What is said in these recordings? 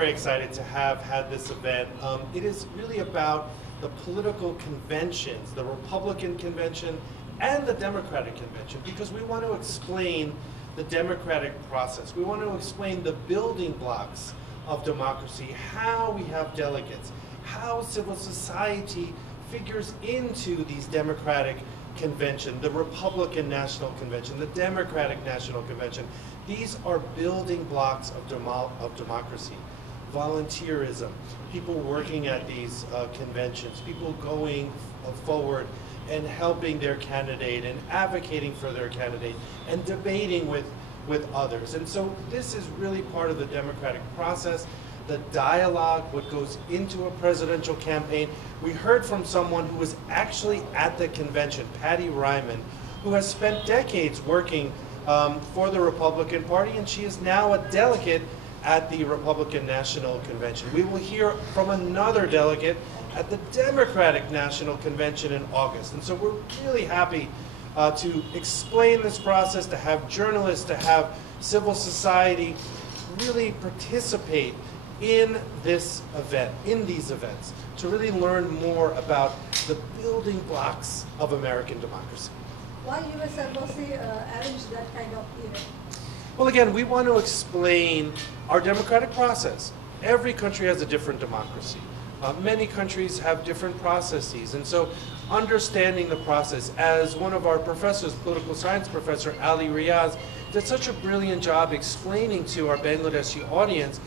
Very excited to have had this event. It is really about the political conventions, the Republican convention and the Democratic convention, because we want to explain the democratic process. We want to explain the building blocks of democracy, how we have delegates, how civil society figures into these democratic convention, the Republican National Convention, the Democratic National Convention. These are building blocks of democracy. Volunteerism, people working at these conventions, people going forward and helping their candidate and advocating for their candidate and debating with others. And so this is really part of the democratic process, the dialogue, what goes into a presidential campaign. We heard from someone who was actually at the convention, Patty Ryman, who has spent decades working for the Republican Party, and she is now a delegate at the Republican National Convention. We will hear from another delegate at the Democratic National Convention in August. And so we're really happy to explain this process, to have journalists, to have civil society really participate in this event, in these events, to really learn more about the building blocks of American democracy. Why U.S. Embassy arranged that kind of event? Well, again, we want to explain our democratic process. Every country has a different democracy. Many countries have different processes, and so understanding the process, as one of our professors, political science professor Ali Riaz, did such a brilliant job explaining to our Bangladeshi audience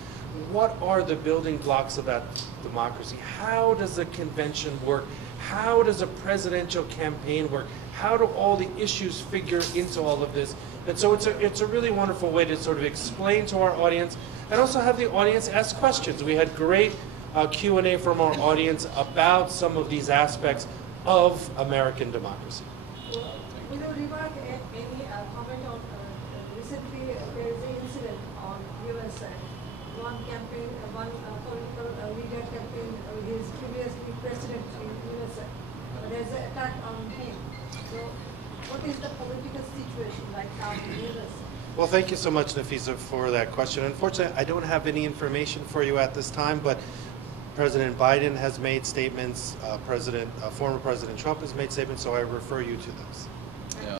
what are the building blocks of that democracy. How does a convention work? How does a presidential campaign work? How do all the issues figure into all of this? And so it's a really wonderful way to sort of explain to our audience and also have the audience ask questions. We had great Q&A from our audience about some of these aspects of American democracy. Will you remark any comment on recently there is an incident on U.S. side. One campaign, one political leader campaign, he is previously president in U.S. There's an attack on him. So what is the political situation right now in the U.S.? Well, thank you so much, Nafisa, for that question. Unfortunately, I don't have any information for you at this time, but President Biden has made statements, former President Trump has made statements, so I refer you to those.